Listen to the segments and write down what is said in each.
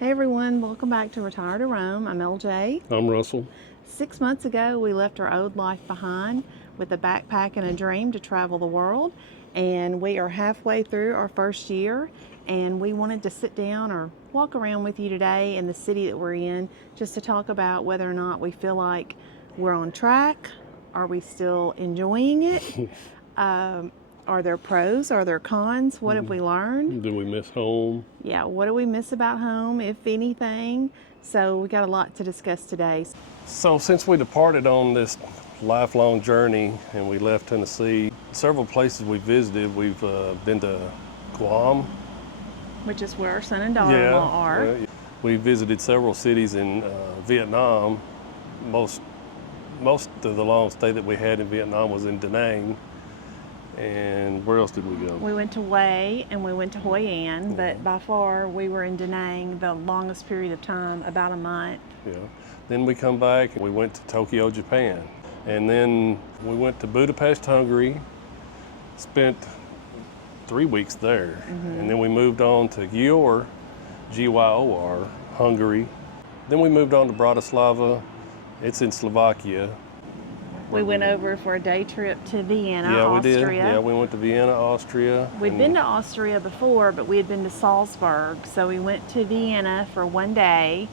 Hey everyone, welcome back to Retire to Roam. I'm LJ. I'm Russell. 6 months ago, we left our old life behind with a backpack and a dream to travel the world, and we are halfway through our first year, and we wanted to sit down or walk around with you today in the city that we're in just to talk about whether or not we feel like we're on track. Are we still enjoying it? Are there pros? Are there cons? What have we learned? Do we miss home? Yeah, what do we miss about home, if anything? So we got a lot to discuss today. So since we departed on this lifelong journey and we left Tennessee, several places we visited. We've been to Guam. Which is where our son and daughter-in-law are. Yeah. We visited several cities in Vietnam. Most of the long stay that we had in Vietnam was in Da Nang. And where else did we go? We went to Hue and we went to Hoi An, but by far we were in Da Nang the longest period of time, about a month. Yeah. Then we come back and we went to Tokyo, Japan. And then we went to Budapest, Hungary, spent 3 weeks there. And then we moved on to Győr, Győr, Hungary. Then we moved on to Bratislava. It's in Slovakia. We went over for a day trip to Vienna, Yeah, we Austria. did. Yeah, we went to Vienna, Austria. We'd been to Austria before, but we had been to Salzburg. So we went to Vienna for one day,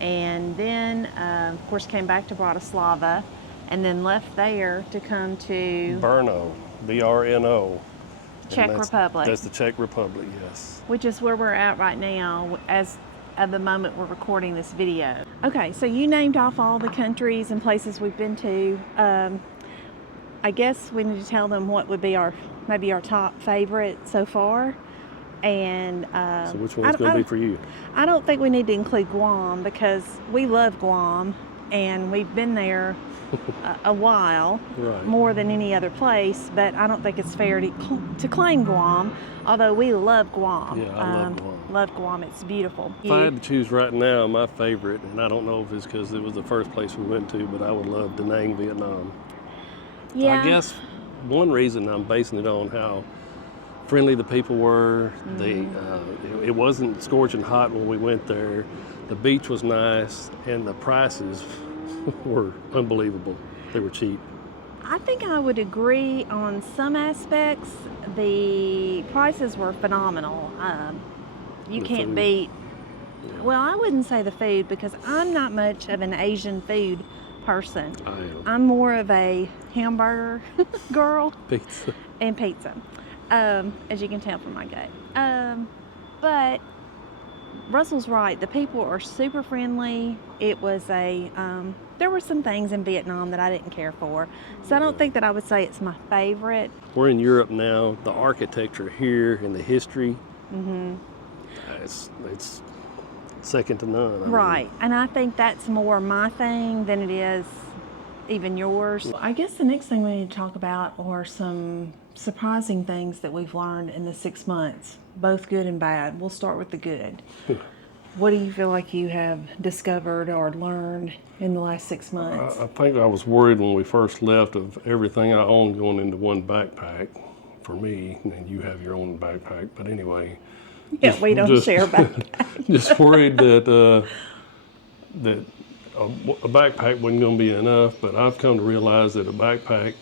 and then, of course, came back to Bratislava, and then left there to come to Brno, B-R-N-O. Czech Republic. That's the Czech Republic, yes. Which is where we're at right now as of the moment we're recording this video. Okay, so you named off all the countries and places we've been to. I guess we need to tell them what would be maybe our top favorite so far. And so which one's going to be for you? I don't think we need to include Guam because we love Guam and we've been there a while, right, more than any other place, but I don't think it's fair to claim Guam, although we love Guam. Yeah, I love Guam. Love Guam, it's beautiful. If I had to choose right now, my favorite, and I don't know if it's because it was the first place we went to, but I would love Da Nang, Vietnam. Yeah. I guess one reason I'm basing it on how friendly the people were. It wasn't scorching hot when we went there. The beach was nice, and the prices were unbelievable. They were cheap. I think I would agree on some aspects. The prices were phenomenal. You The can't food. beat, Yeah. well, I wouldn't say the food because I'm not much of an Asian food person. I am. I'm more of a hamburger girl Pizza. and pizza, as you can tell from my gut. But Russell's right. The people are super friendly. It was there were some things in Vietnam that I didn't care for. So I don't think that I would say it's my favorite. We're in Europe now. The architecture here and the history, it's second to none. I mean, Right. And I think that's more my thing than it is even yours. I guess the next thing we need to talk about are some surprising things that we've learned in the 6 months, both good and bad. We'll start with the good. What do you feel like you have discovered or learned in the last 6 months? I think I was worried when we first left of everything I owned going into one backpack for me, and you have your own backpack. But anyway, Yeah, we don't share backpacks. just worried that a backpack wasn't going to be enough. But I've come to realize that a backpack,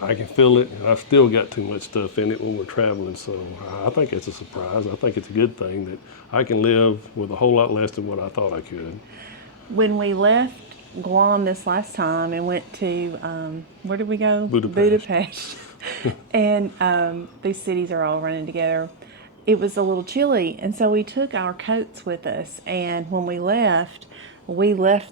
I can fill it, and I've still got too much stuff in it when we're traveling. So I think it's a surprise. I think it's a good thing that I can live with a whole lot less than what I thought I could. When we left Guam this last time and went to, where did we go? Budapest. And these cities are all running together. It was a little chilly, and so we took our coats with us. And when we left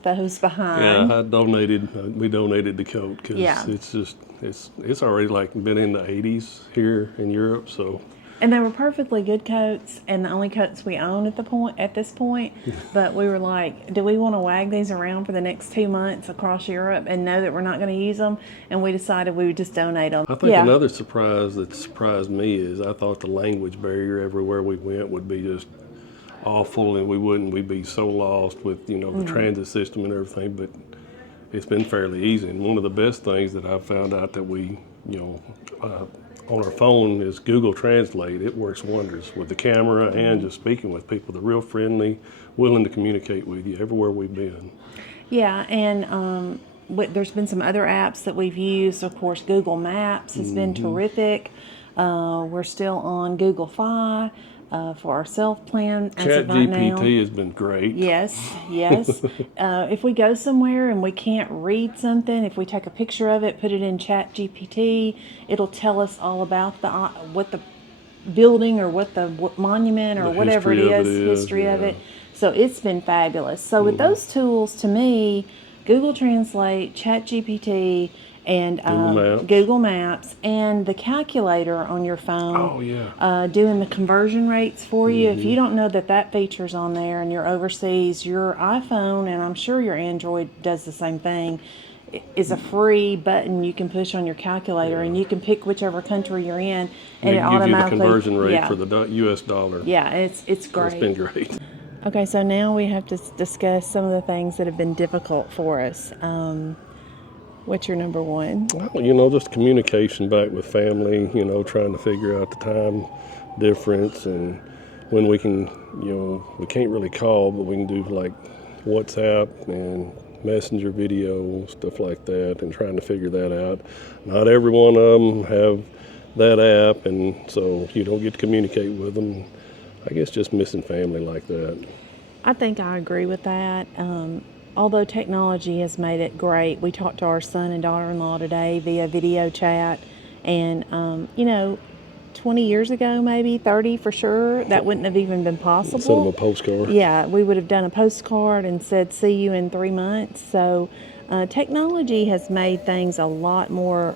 those behind. Yeah, we donated the coat because Yeah. it's already like been in the 80s here in Europe, so. And they were perfectly good coats, and the only coats we own at this point. But we were like, do we want to wag these around for the next 2 months across Europe and know that we're not going to use them? And we decided we would just donate them. I think another surprise that surprised me is I thought the language barrier everywhere we went would be just awful, and we'd be so lost with the transit system and everything. But it's been fairly easy, and one of the best things that I found out that we on our phone is Google Translate. It works wonders with the camera and just speaking with people. They're real friendly, willing to communicate with you everywhere we've been. Yeah, and there's been some other apps that we've used. Of course, Google Maps has been terrific. We're still on Google Fi for our self plan as of right now. ChatGPT has been great. Yes, yes. If we go somewhere and we can't read something, if we take a picture of it, put it in ChatGPT, it'll tell us all about what the building or what monument or whatever it is, history of it. So it's been fabulous. So with those tools, to me, Google Translate, ChatGPT, and Google Maps, and the calculator on your phone. Oh, yeah. Doing the conversion rates for you. If you don't know that feature's on there and you're overseas, your iPhone, and I'm sure your Android does the same thing, is a free button you can push on your calculator, and you can pick whichever country you're in, and it automatically gives you the conversion rate for the U.S. dollar. Yeah, it's great. It's been great. Okay, so now we have to discuss some of the things that have been difficult for us. What's your number one? Well, just communication back with family, trying to figure out the time difference and when we can, we can't really call, but we can do like WhatsApp and Messenger video, stuff like that, and trying to figure that out. Not every one of them have that app, and so you don't get to communicate with them. I guess just missing family like that. I think I agree with that. Although technology has made it great, we talked to our son and daughter-in-law today via video chat, and 20 years ago, maybe 30 for sure, that wouldn't have even been possible. Send them a postcard. Yeah, we would have done a postcard and said, see you in 3 months. So technology has made things a lot more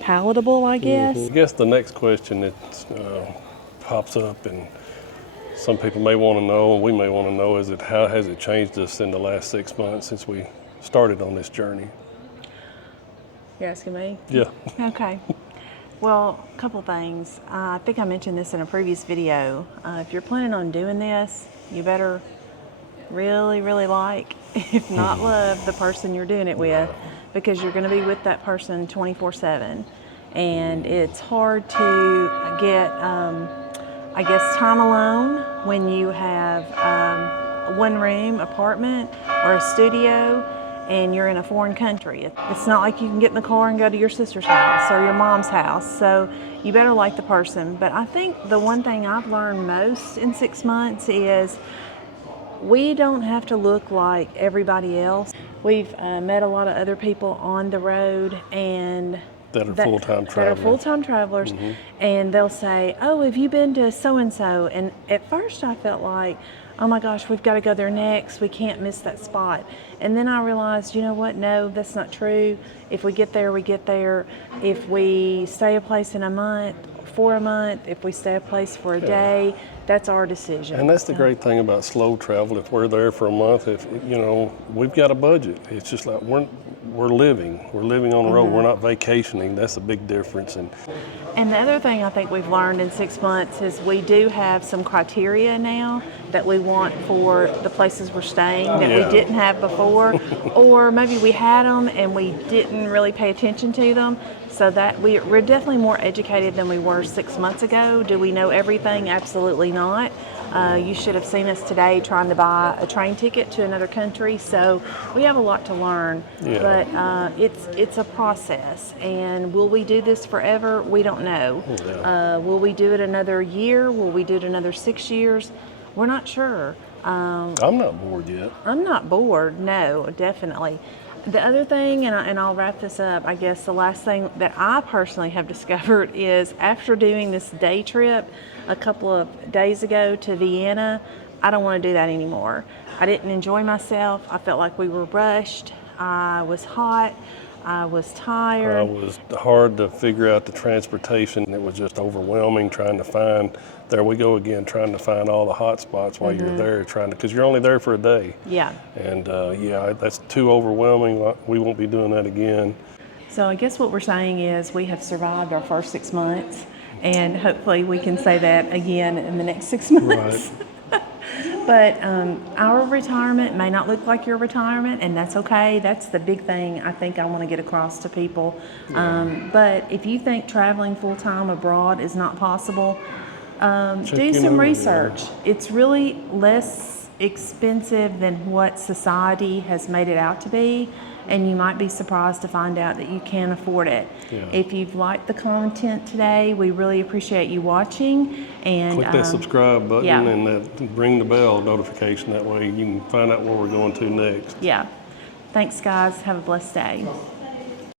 palatable, I guess. I guess the next question that pops up, and some people may want to know, and we may want to know, is how has it changed us in the last 6 months since we started on this journey? You're asking me? Yeah. Okay. Well, a couple things. I think I mentioned this in a previous video. If you're planning on doing this, you better really, really like, if not love, the person you're doing it with, because you're going to be with that person 24/7. And it's hard to get, time alone when you have a one-room apartment or a studio and you're in a foreign country. It's not like you can get in the car and go to your sister's house or your mom's house, so you better like the person. But I think the one thing I've learned most in 6 months is we don't have to look like everybody else. We've met a lot of other people on the road and that are full-time travelers. That are full-time travelers, and they'll say, oh, have you been to so-and-so? And at first I felt like, oh my gosh, we've got to go there next. We can't miss that spot. And then I realized, you know what? No, that's not true. If we get there, we get there. If we stay a place in a month, for a month, if we stay a place for a day, that's our decision. And that's the great thing about slow travel. If we're there for a month, we've got a budget. It's just like we're living on the road. We're not vacationing. That's a big difference. And the other thing I think we've learned in 6 months is we do have some criteria now that we want for the places we're staying that we didn't have before, or maybe we had them and we didn't really pay attention to them. So that we're definitely more educated than we were 6 months ago. Do we know everything? Absolutely not. You should have seen us today trying to buy a train ticket to another country. So we have a lot to learn, but it's a process. And will we do this forever? We don't know. Will we do it another year? Will we do it another 6 years? We're not sure. I'm not bored yet. I'm not bored. No, definitely. The other thing, and I'll wrap this up, I guess the last thing that I personally have discovered is after doing this day trip a couple of days ago to Vienna, I don't want to do that anymore. I didn't enjoy myself. I felt like we were rushed. I was hot. I was tired. It was hard to figure out the transportation. It was just overwhelming trying to find, there we go again, trying to find all the hot spots while you're there, because you're only there for a day. Yeah. And that's too overwhelming. We won't be doing that again. So I guess what we're saying is we have survived our first 6 months, and hopefully we can say that again in the next 6 months. Right. But our retirement may not look like your retirement, and that's okay. That's the big thing I think I want to get across to people. But if you think traveling full-time abroad is not possible, do in some over, research. It's really less expensive than what society has made it out to be, and you might be surprised to find out that you can afford it. Yeah. If you've liked the content today, we really appreciate you watching. And Click that subscribe button yeah. and that ring the bell notification. That way you can find out where we're going to next. Yeah. Thanks, guys. Have a blessed day.